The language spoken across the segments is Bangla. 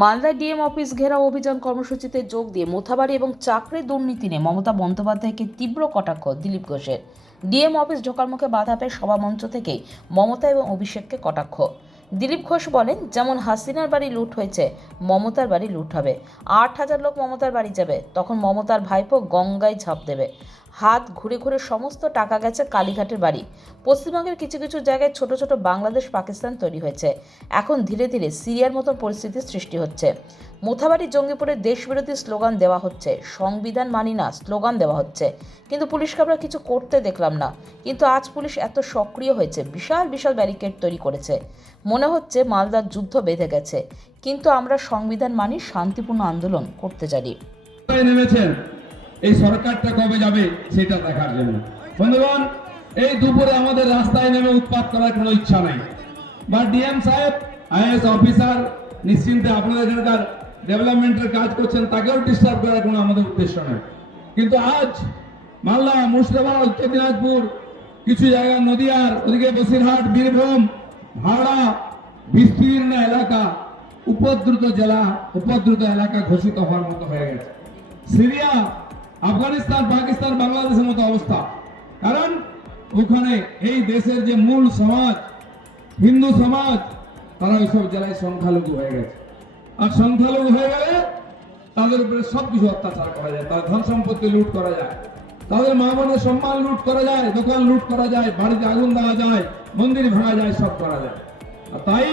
মালদায় ডিএম অফিস ঘেরাও অভিযান কর্মসূচিতে যোগ দিয়ে মোথাবাড়ি এবং চাকরি দুর্নীতি নিয়ে মমতা বন্দ্যোপাধ্যায়কে তীব্র কটাক্ষ দিলীপ ঘোষের। ডিএম অফিস ঢোকার মুখে বাধা পেয়ে সভামঞ্চ থেকেই মমতা এবং অভিষেককে কটাক্ষ। দিলীপ ঘোষ বলেন, যেমন হাসিনার বাড়ি লুট হয়েছে, মমতার বাড়ি লুট হবে। 8,000 লোক মমতার বাড়ি যাবে, তখন মমতার ভাইপো গঙ্গায় ঝাঁপ দেবে। হাত ঘুরে ঘুরে সমস্ত টাকা গেছে কালীঘাটের বাড়ি। পশ্চিমবঙ্গের কিছু কিছু জায়গায় ছোট ছোট বাংলাদেশ পাকিস্তান তৈরি হয়েছে। এখন ধীরে ধীরে সিরিয়ার মতো পরিস্থিতির সৃষ্টি হচ্ছে। মোথাবাড়ি জঙ্গিপুরে দেশবিরোধী স্লোগান দেওয়া হচ্ছে, সংবিধান মানি না স্লোগান দেওয়া হচ্ছে, কিন্তু পুলিশকে আমরা কিছু করতে দেখলাম না। কিন্তু আজ পুলিশ এত সক্রিয় হয়েছে, বিশাল বিশাল ব্যারিকেড তৈরি করেছে। মনে হচ্ছে মালদার যুদ্ধ বেঁধে গেছে, কিন্তু আমরা সংবিধান মানি, শান্তিপূর্ণ আন্দোলন করতে জানি। এই সরকারটা কবে যাবে সেটা দেখার জন্য বন্ধুগণ, এই দুপুরে আমাদের রাস্তায় নেমে উৎপাত করার কোনো ইচ্ছা নাই। বা ডিএম সাহেব, আইএএস অফিসার নিশ্চিন্তে আপনাদের এখানকার ডেভেলপমেন্টের কাজ করছেন, তাকেও ডিস্টার্ব করার কোনো আমাদের উদ্দেশ্য নেই। কিন্তু আজ মালদা, মুর্শিদাবাদ, উত্তর দিনাজপুর, কিছু জায়গা নদিয়ার ওদিকে বসিরহাট, বীরভূম, হাওড়া, বিস্তীর্ণ এলাকা উপদ্রুত জেলা, উপদ্রুত এলাকা ঘোষিত হওয়ার মতো হয়ে গেছে। সিরিয়া, আফগানিস্তান, পাকিস্তান, বাংলাদেশের মতো অবস্থা। কারণ ওখানে এই দেশের যে মূল সমাজ, হিন্দু সমাজ, তারা ওইসব জেলায় সংখ্যালঘু হয়ে গেছে। আর সংখ্যালঘু হয়ে গেলে তাদের উপরে সবকিছু অত্যাচার করা যায়, তাদের ধন সম্পত্তি লুট করা যায়, তাদের মা বোনের সম্মান লুট করা যায়, দোকান লুট করা যায়, বাড়িতে আগুন দেওয়া যায়, মন্দির ভাঙা যায়, সব করা যায়। আর তাই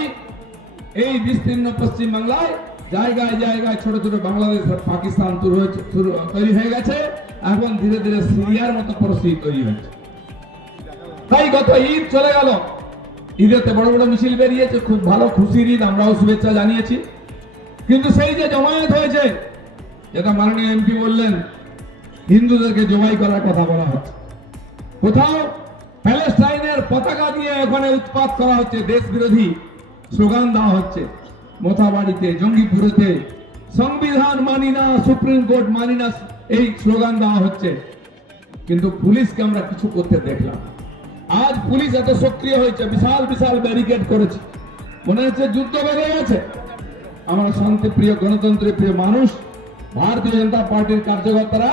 এই বিস্তীর্ণ পশ্চিম বাংলায় জায়গায় জায়গায় ছোট ছোট বাংলাদেশ, পাকিস্তান তৈরি হয়ে গেছে। এখন ধীরে ধীরে সিরিয়ার মতো পরিস্থিতি তৈরি হয়েছে। তাই গত ঈদ চলে গেল, ঈদেতে বড় বড় মিছিল বেরিয়েছে, খুব ভালো, খুশির ঈদ, আমরাও শুভেচ্ছা জানিয়েছি। কিন্তু সেই যে জমায়েত হয়েছে, যেটা মাননীয় এমপি বললেন, হিন্দুদেরকে জবাই করার কথা বলা হচ্ছে। কোথাও প্যালেস্টাইনের পতাকা দিয়ে ওখানে উৎপাত করা হচ্ছে, দেশ বিরোধী স্লোগান দেওয়া হচ্ছে। মোথাবাড়িতে, জঙ্গিপুরেতে সংবিধান মানি না, সুপ্রিম কোর্ট মানি না, এই স্লোগান দেওয়া হচ্ছে। কিন্তু পুলিশকে আমরা কিছু করতে দেখলাম। আজ পুলিশ এত সক্রিয় হয়েছে, বিশাল বিশাল ব্যারিকেড করেছে, মনে হচ্ছে যুদ্ধ বেড়ে গেছে। আমরা শান্তিপ্রিয়, গণতন্ত্রের প্রিয় মানুষ, ভারতীয় জনতা পার্টির কার্যকর্তারা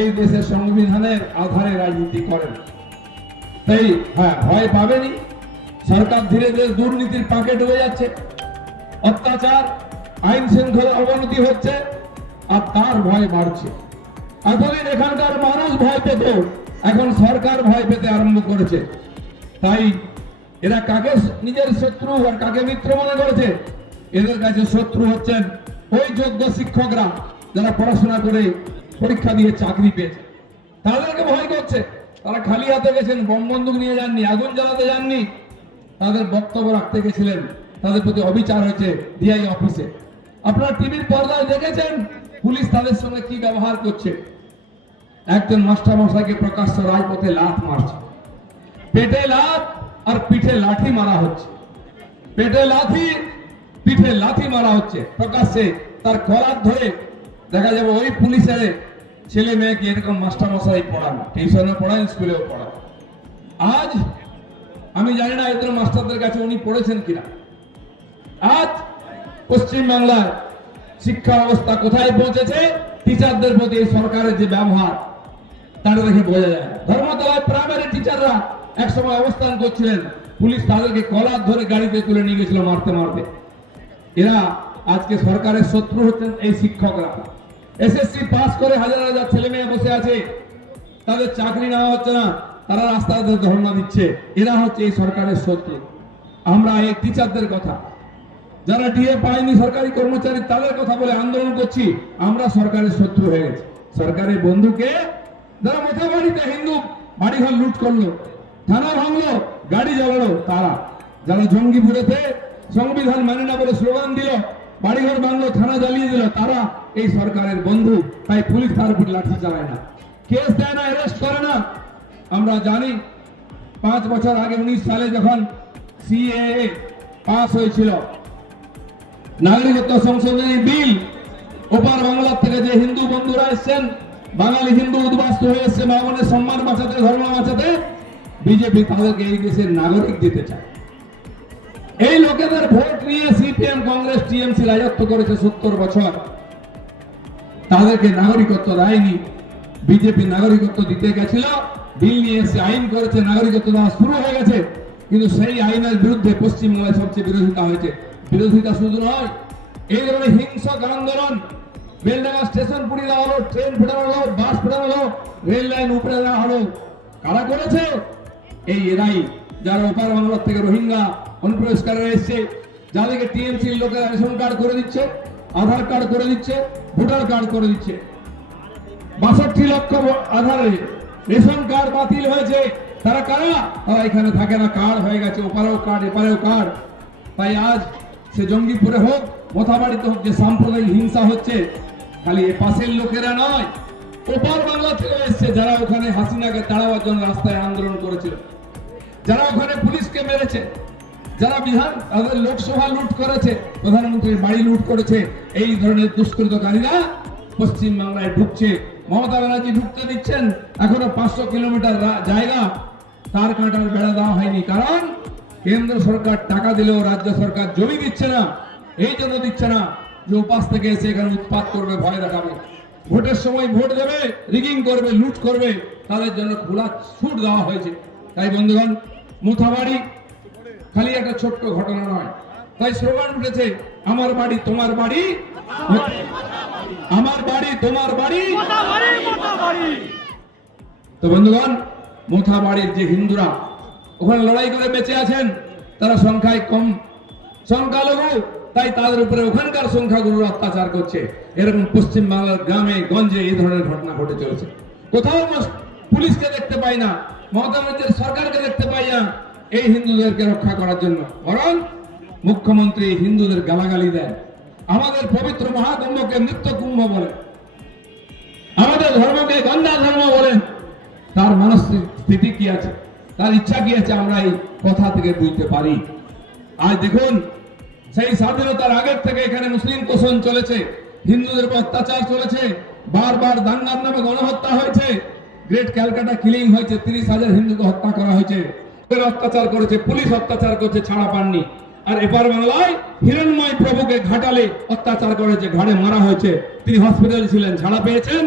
এই দেশের সংবিধানের আধারে রাজনীতি করেন। তাই হ্যাঁ, ভয় পাবেনি। সরকার ধীরে ধীরে দুর্নীতির পাকে ডুবে যাচ্ছে, অত্যাচার, আইন শৃঙ্খলা অবনতি হচ্ছে, আর তার ভয় বাড়ছে। এতদিন এখানকার মানুষ ভয় পেত, এখন সরকার ভয় পেতে আরম্ভ করেছে। তাই এরা কাকে নিজের শত্রু আর কাকে মিত্র মনে করেছে? এদের কাছে শত্রু হচ্ছেন ওই যোগ্য শিক্ষকরা, যারা পড়াশোনা করে পরীক্ষা দিয়ে চাকরি পেয়েছে, তাদেরকে ভয় করছে। তারা খালি হাতে গেছেন, বম বন্দুক নিয়ে যাননি, আগুন জ্বালাতে যাননি, তাদের বক্তব্য রাখতে গেছিলেন, তাদের প্রতি অবিচার হয়েছে ডিআই অফিসে। আপনারা টিভির পর্দায় দেখেছেন পুলিশ তাদের সঙ্গে কি ব্যবহার করছে। একজন মাস্টারমশাইকে প্রকাশ্য রাজপথে লাথ মারছে, পেটে লাথ আর পিঠে লাঠি মারা হচ্ছে, পেটে লাথি, পিঠে লাথি মারা হচ্ছে প্রকাশ্যে। তার কলার ধরে দেখা যাবে ওই পুলিশের ছেলে মেয়েকে এরকম মাস্টারমশাই পড়ান, টিউশনে পড়ান, স্কুলেও পড়ান। আজ আমি জানি না এদের মাস্টারদের কাছে উনি পড়েছেন কিনা। আজ পশ্চিম বাংলায় শিক্ষা ব্যবস্থা কোথায় পৌঁছেছে, টিচারদের প্রতি এই সরকারের যে ব্যবহার, তারা দেখে বোঝা যায়। ধর্মতলায় প্রাইমারি টিচাররা একসময় অবস্থান করছিলেন, পুলিশ তাদেরকে কলার ধরে গাড়িতে তুলে নিয়ে গেছিল মারতে মারতে। এরা আজকে সরকারের শত্রু হচ্ছেন এই শিক্ষকরা। এসএসসি পাস করে হাজার হাজার ছেলে মেয়ে বসে আছে, তাদের চাকরি নেওয়া হচ্ছে না, তারা রাস্তায় ধর্ণা দিচ্ছে। এরা হচ্ছে এই সরকারের শত্রু। আমরা এই টিচারদের কথা, যারা ডিএ পায়নি সরকারি কর্মচারী, তাদের কথা বলে আন্দোলন করছি। আমরা সরকারের শত্রু হয়ে গেছি। সরকারের বন্ধুকে যারা মোথাবাড়িতে হিন্দু বাড়িঘর লুট করলো, থানা ভাঙলো, গাড়ি জ্বালালো, তারা যারা জঙ্গিপুরেতে সংবিধান মানে না বলে স্লোগান দিল, বাড়িঘর ভাঙলো, থানা জ্বালিয়ে দিল, তারা এই সরকারের বন্ধু। তাই পুলিশ তার উপর লাঠি চালায় না, কেস দেয় না, অ্যারেস্ট করে না। আমরা জানি 5 বছর আগে 19 সালে যখন সিএএ পাস হয়েছিল, নাগরিকত্ব সংশোধনী বিল, ওপার বাংলার থেকে যে হিন্দু বন্ধুরা এসছেন, বাঙালি হিন্দু উদ্বাস্তু হয়ে এসছে মা বোনের সম্মান বাঁচাতে, ধর্ম বাঁচাতে, বিজেপি তাদেরকে এই দেশের নাগরিক দিতে চায়। এই লোকেদের ভোট নিয়ে সিপিএম কংগ্রেস টিএমসি রাজত্ব করেছে 70 বছর, তাদেরকে নাগরিকত্ব দেয়নি। বিজেপি নাগরিকত্ব দিতে গেছিল, বিল নিয়ে এসে আইন করেছে, নাগরিকত্ব দেওয়া শুরু হয়ে গেছে, কিন্তু সেই আইনের বিরুদ্ধে পশ্চিমবঙ্গে সবচেয়ে বিরোধিতা হয়েছে। বিরোধিতা শুধু নয়, এই ধরনের হিংসক আন্দোলন, বেলডাঙ্গা স্টেশন পুড়িয়ে দেওয়া হলো, ট্রেন ফেটানো হলো, বাস ফেটানো হলো, রেল লাইন উপরে দেওয়া হলো, কারা করেছে? এই এরাই, যারা ওপার বাংলার থেকে রোহিঙ্গা অনুপ্রবেশকারীরা এসছে, যাদেরকে টিএমসির লোকেরা রেশন কার্ড করে দিচ্ছে, আধার কার্ড করে দিচ্ছে, ভোটার কার্ড করে দিচ্ছে। 62 লক্ষ আধারে রেশন কার্ড বাতিল হয়েছে। তারা কারা? তারা এখানে থাকে না, কার্ড হয়ে গেছে, ওপারেও কার্ড এপারেও কার্ড। তাই আজ সে জঙ্গিপুরে হোক, মোথাবাড়িতে হোক, যে সাম্প্রদায়িক হিংসা হচ্ছে, খালি এ পাশের লোকেরা নয়, ওপার বাংলা থেকে এসছে, যারা ওখানে হাসিনাকে তাড়াবার জন্য রাস্তায় আন্দোলন করেছিল, যারা ওখানে পুলিশকে মেরেছে, যারা বিধান তাদের লোকসভা লুট করেছে, প্রধানমন্ত্রীর বাড়ি লুট করেছে, এই ধরনের দুষ্কৃতকারীরা পশ্চিম বাংলায় ঢুকছে। মমতা ব্যানার্জি ঢুকতে দিচ্ছেন, এখনো 500 কিলোমিটার জায়গা তার কাঁটার বেড়া দেওয়া হয়নি, কারণ কেন্দ্র সরকার টাকা দিলেও রাজ্য সরকার জমি দিচ্ছে না। এই জন্য দিচ্ছে না যে উপাস থেকে এসে এখানে উৎপাত করবে, ভয় দেখাবে, ভোটের সময় ভোট দেবে, রিগিং করবে, লুট করবে, তাদের জন্য খোলা ছুট দেওয়া হয়েছে। তাই বন্ধুগণ, মুথাবাড়ি খালি একটা ছোট্ট ঘটনা নয়। তাই স্লোগান উঠেছে, আমার বাড়ি তোমার বাড়ি, আমার বাড়ি তোমার বাড়ি। তো বন্ধুগণ, মুথাবাড়ির যে হিন্দুরা ওখানে লড়াই করে বেঁচে আছেন, তারা সংখ্যায় কম, সংখ্যালঘু, তাই তাদের উপরে ওখানকার সংখ্যাগুরুরা অত্যাচার করছে। এরকম পশ্চিম বাংলার গ্রামে গঞ্জে এই ধরনের ঘটনা ঘটে চলেছে। কোথাও পুলিশকে দেখতে পাই না, মমতা ব্যানার্জির সরকারকে দেখতে পাই না এই হিন্দুদেরকে রক্ষা করার জন্য, বরং মুখ্যমন্ত্রী হিন্দুদের গালাগালি দেন, আমাদের পবিত্র মহাকুম্ভকে নিত্য কুম্ভ বলেন, আমাদের ধর্মকে গন্ধা ধর্ম বলেন। তার মানসিক স্থিতি কি আছে, তার ইচ্ছা কি আছে, আমরা এই কথা থেকে বুঝতে পারি। আজ দেখুন, সেই স্বাধীনতার আগের থেকে এখানে মুসলিম কোষণ চলেছে, হিন্দুদের উপর অত্যাচার চলেছে, বারবার দাঙ্গার নামে গণহত্যা হয়েছে, গ্রেট ক্যালকাটা কিলিং হয়েছে, 30,000 হিন্দুকে হত্যা করা হয়েছে, অত্যাচার করেছে, পুলিশ অত্যাচার করছে, ছাড়া পাননি। আর এপার বাংলায় হিরণময় প্রভুকে ঘাটালে অত্যাচার করেছে, ঘাড়ে মারা হয়েছে, তিনি হসপিটালে ছিলেন, ছাড়া পেয়েছেন,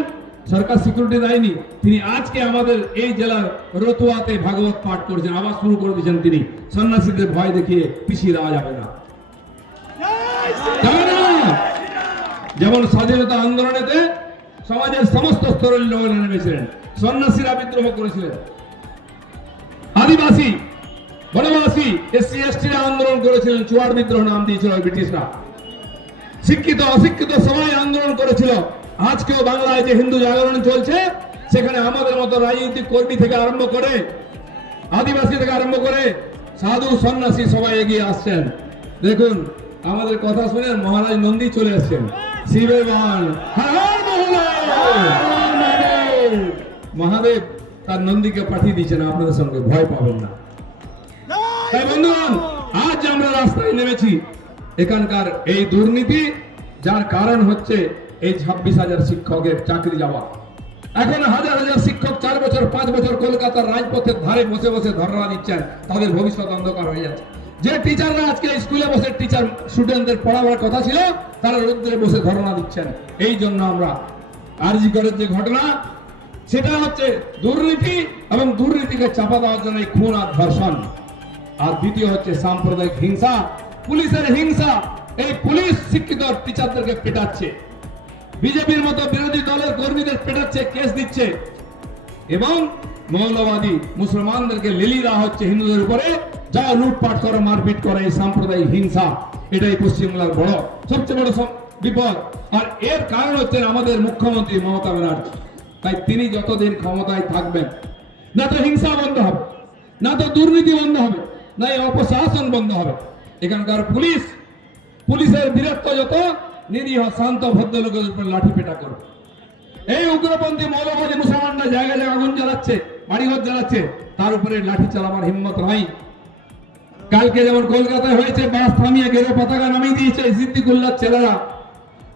সরকার সিকিউরিটি দেয়নি। তিনি আজকে আমাদের এই জেলার রতুয়াতে ভাগবত পাঠ করেছেন, আবার শুরু করে দিয়েছেন তিনি। সন্ন্যাসীদের ভয় দেখিয়ে পিছিয়ে দেওয়া যাবে না। যেমন স্বাধীনতা আন্দোলনেতে সমাজের সমস্ত স্তরের লোকেরা নেমেছিলেন, সন্ন্যাসীরা বিদ্রোহ করেছিলেন, আদিবাসী, বনবাসী, এসসি এসটিরা আন্দোলন করেছিলেন, চুয়াড় বিদ্রোহ নাম দিয়েছিল ব্রিটিশরা, শিক্ষিত অশিক্ষিত সবাই আন্দোলন করেছিল। আজকেও বাংলায় যে হিন্দু জাগরণ চলছে, সেখানে আমাদের মতো রাজনৈতিক কর্মী থেকে আরম্ভ করে, আদিবাসী থেকে আরম্ভ করে, সাধু সন্ন্যাসী সবাই এগিয়ে আসছেন। দেখুন, আমাদের কথা শুনে মহারাজ নন্দী চলে আসছেন, শিবের বাহন, মহাদেব তার নন্দীকে পাঠিয়ে দিয়েছেন আপনাদের সঙ্গে, ভয় পাবেন না। তাই বন্ধুগণ, আজ আমরা রাস্তায় নেমেছি, এখানকার এই দুর্নীতি, যার কারণ হচ্ছে এই 26,000 শিক্ষকের চাকরি যাওয়া। এখন হাজার হাজার শিক্ষক 4 বছর 5 বছর কলকাতার রাজপথের ধারে বসে বসে ধর্ণা দিচ্ছেন, তাদের ভবিষ্যৎ অন্ধকার হয়ে যাচ্ছে। যে টিচাররা আজকে স্কুলে বসে টিচার স্টুডেন্টদের পড়াবার কথা ছিল, তারা রোদ্রে বসে ধর্ণা দিচ্ছেন। এই জন্য আমরা আরজি করের যে ঘটনা, সেটা হচ্ছে দুর্নীতি, এবং দুর্নীতিকে চাপা দেওয়ার জন্য এই খুন আর ধর্ষণ। আর দ্বিতীয় হচ্ছে সাম্প্রদায়িক হিংসা, পুলিশের হিংসা। এই পুলিশ শিক্ষিত টিচারদেরকে পেটাচ্ছে, বিজেপির মতো বিরোধী দলের কর্মীদের পেটাচ্ছে, কেস দিচ্ছে, এবং মৌলবাদী মুসলমানদেরকে লেলি দেওয়া হচ্ছে হিন্দুদের উপরে, যা লুটপাট করে, মারপিট করে। এই সাম্প্রদায়িক হিংসা, এটাই পশ্চিমবাংলার বড় সবচেয়ে বড় বিপদ। আর এর কারণ হচ্ছে আমাদের মুখ্যমন্ত্রী মমতা ব্যানার্জি। তাই তিনি যতদিন ক্ষমতায় থাকবেন, না তো হিংসা বন্ধ হবে, না তো দুর্নীতি বন্ধ হবে, না এই অপশাসন বন্ধ হবে। এখানকার পুলিশের বীরত্ব যত, নিরীহ শান্ত ভদ্রলোকের উপর লাঠি পেটা করবে। এই উগ্রপন্থী মৌলবাদী মুসলমানরা জায়গায় জায়গায় আগুন জ্বালাচ্ছে, বাড়িঘর জ্বালাচ্ছে, তার উপরে লাঠি চালাবার হিম্মত নাই। কালকে যেমন কলকাতায় হয়েছে, বাস থামিয়ে গেরো পতাকা নামিয়ে দিয়েছে সিদ্দিকুল্লাহর ছেলেরা।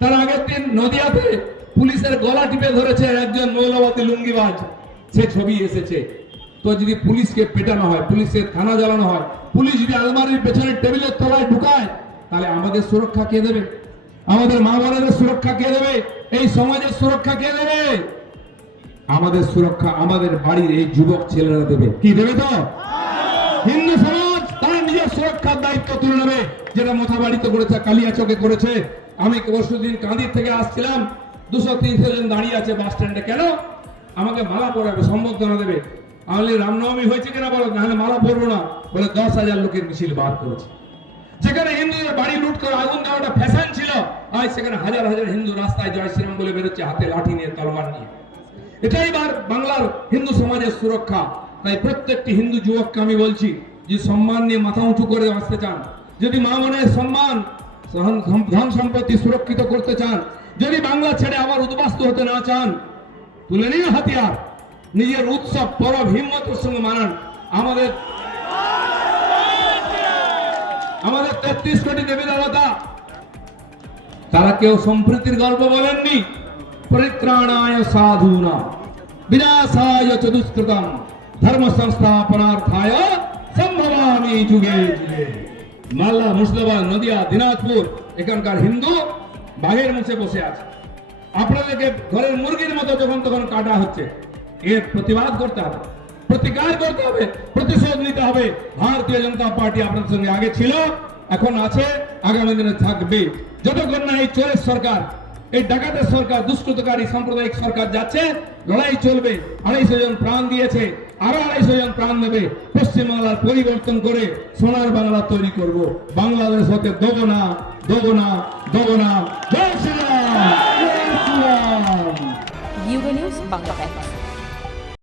তার আগের দিন নদিয়াতে পুলিশের গলা টিপে ধরেছে একজন মৌলবাদী লুঙ্গিবাজ, সে ছবি এসেছে। তো যদি পুলিশকে পেটানো হয়, পুলিশের থানা জ্বালানো হয়, পুলিশ যদি আলমারির পেছনে টেবিলের তলায় ঢুকায়, তাহলে আমাদের সুরক্ষা কে দেবে? আমাদের মা বোনেদের সুরক্ষা কে দেবে? এই সমাজের সুরক্ষা কে দেবে? আমাদের সুরক্ষা আমাদের বাড়ির এই যুবক ছেলেরা দেবে। কি দেবে? তো হিন্দু সমাজ তার নিজের সুরক্ষার দায়িত্ব তুলে নেবে, যেটা মোথাবাড়িতে করেছে, কালিয়াচকে করেছে। আমি পরশুদিন কাঁদির থেকে আসছিলাম, 200-300 জন দাঁড়িয়ে আছে বাস স্ট্যান্ডে। কেন? আমাকে মালা পরাবে, সম্বর্ধনা দেবে। আমি রামনবমী হয়েছে কিনা বলো, নাহলে মালা পরবো না। বলে 10,000 লোকের মিছিল বার করেছে। যেখানে হিন্দুদের বাড়ি লুট করে আগুন দেওয়াটা ফ্যাশন ছিল, আজ সেখানে হাজার হাজার হিন্দু রাস্তায় জয় শ্রীরাম বলে বেরোচ্ছে, হাতে লাঠি নিয়ে, তলোয়ার নিয়ে। এটাই বাংলার হিন্দু সমাজের সুরক্ষা। তাই প্রত্যেকটি হিন্দু যুবককে আমি বলছি, যে সম্মান নিয়ে মাথা উঁচু করে আসতে চান, যদি মা বোনের সম্মান, ধন সম্পত্তি সুরক্ষিত করতে চান, যদি বাংলা ছেড়ে আবার উদ্বাস্তু হতে না চান, তুলে নিন হাতিয়ার, নিজের উৎসব পরব হিম্মতের সঙ্গে মানান। আমাদের 33 কোটি দেবী দেবতা, তারা কেউ সম্প্রীতির গল্প বলেননি। পরিত্রাণায় সাধুনা বিনাশায় চ দুষ্কৃতম ধর্ম সংস্থাপনার্থায় সম্ভবামি যুগে যুগে। মালদা, মুর্শিদাবাদ, নদিয়া, দিনাজপুর, এখানকার হিন্দু বাঘের মুখে বসে আছে। আপনাদেরকে ঘরের মুরগির মতো যখন তখন কাটা হচ্ছে, এর প্রতিবাদ করতে হবে, প্রতিকার করতে হবে, প্রতিশোধ নিতে হবে। ভারতীয় জনতা পার্টি আপনাদের সঙ্গে আগে ছিল, এখন আছে, আগামী দিনে থাকবে। যতক্ষণ না এই চোরের সরকার, এই ডাকাতের সরকার, দুষ্কৃতকারী সাম্প্রদায়িক সরকার যাচ্ছে, লড়াই চলবে। 250 জন প্রাণ দিয়েছে, আরো 250 জন প্রাণ দেবে। পশ্চিমবাংলার পরিবর্তন করে সোনার বাংলা তৈরি করব। বাংলাদেশ হতে দেবো না, দেবো না, দেবো না। জয় শ্রীরাম, জয় Shriram. Euro news Bangla Times.